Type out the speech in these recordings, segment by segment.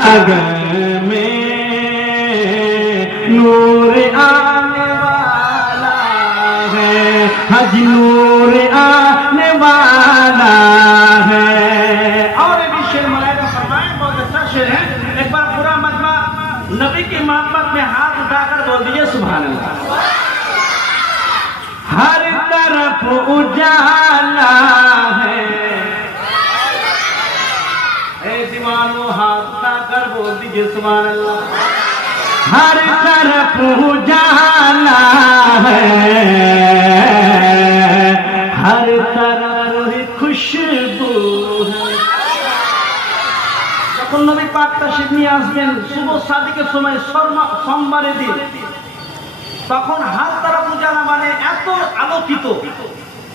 आगे में नूर आने वाला है, हज नूर आने वाला है। और ये भी शेर मलाइका फरमाए, बहुत अच्छा शेर है। एक बार पूरा मजमा नबी की मोहब्बत में हाथ उठाकर बोल दीजिए सुभान अल्लाह। हर तरफ उजाला है, ए दीवानो हाथ उठाकर बोल दीजिए सुभान अल्लाह। हर तरफ उजाला है, हर तरफ खुशबू है। যখন নবী পাক তাশরীফ নিয়ে আসবেন শুভ সাদিকের সময় সোমবারের দিন, তখন হাত তারা পূজানা মানে এত আলোকিত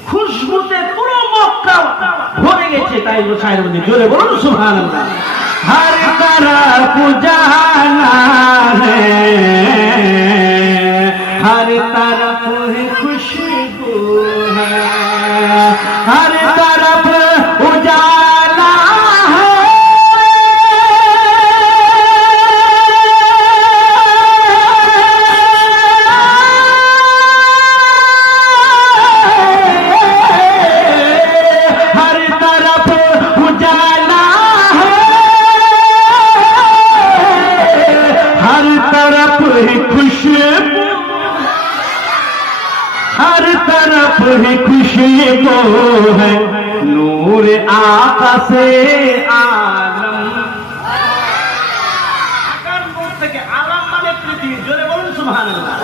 খুশবুতে পুরো মক্কা ভরে গেছে। তাই শায়ের বলে জোরে বলুন সুবহানাল্লাহ। हर तरफ उजाला है, हर तरफ खुशबू है, हर तरफ उजाला है, हर तरफ उजाला है, हर तरफ ही खुशबू, हर तरफ ही खुशबू है, नूर आका से आलम। आकार नूर থেকে আলম মানে পৃথিবী। জোরে বলুন সুবহানাল্লাহ।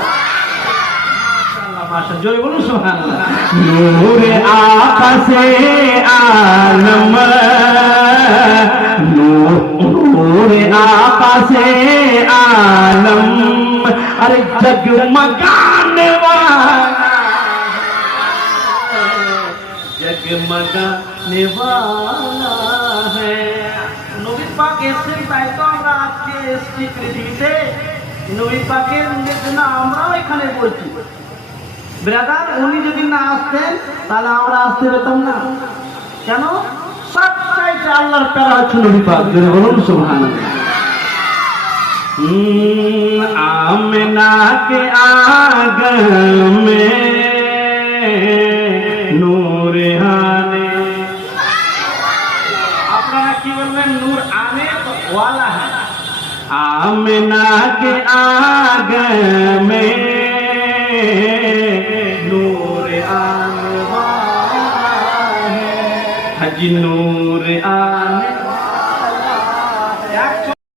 মাশাআল্লাহ মাশাআল্লাহ, জোরে বলুন সুবহানাল্লাহ। নূর আকা से आलम, नूर आका से आलम, अरे जगमगाने वाला, जगमगाने वाला है। নবী পাক এসেছেন, তাই তো আমরা আজকে এসেছি পৃথিবীতে। নবী পাকের জন্য আমরাও এখানে বলছি। ব্রাদার, উনি যদি না আসতেন তাহলে আমরা আসতে পেতাম না। কেন? সবচাইতে আল্লাহর প্যারা হচ্ছে নবী পাক। জোরে বলুন সুবহানাল্লাহ। आमिना के आंगन में नूर आने, আপনারা কি বলবেন? নূর আনে वाला है। आमिना के आंगन में नूर आने वाला है, हज नूर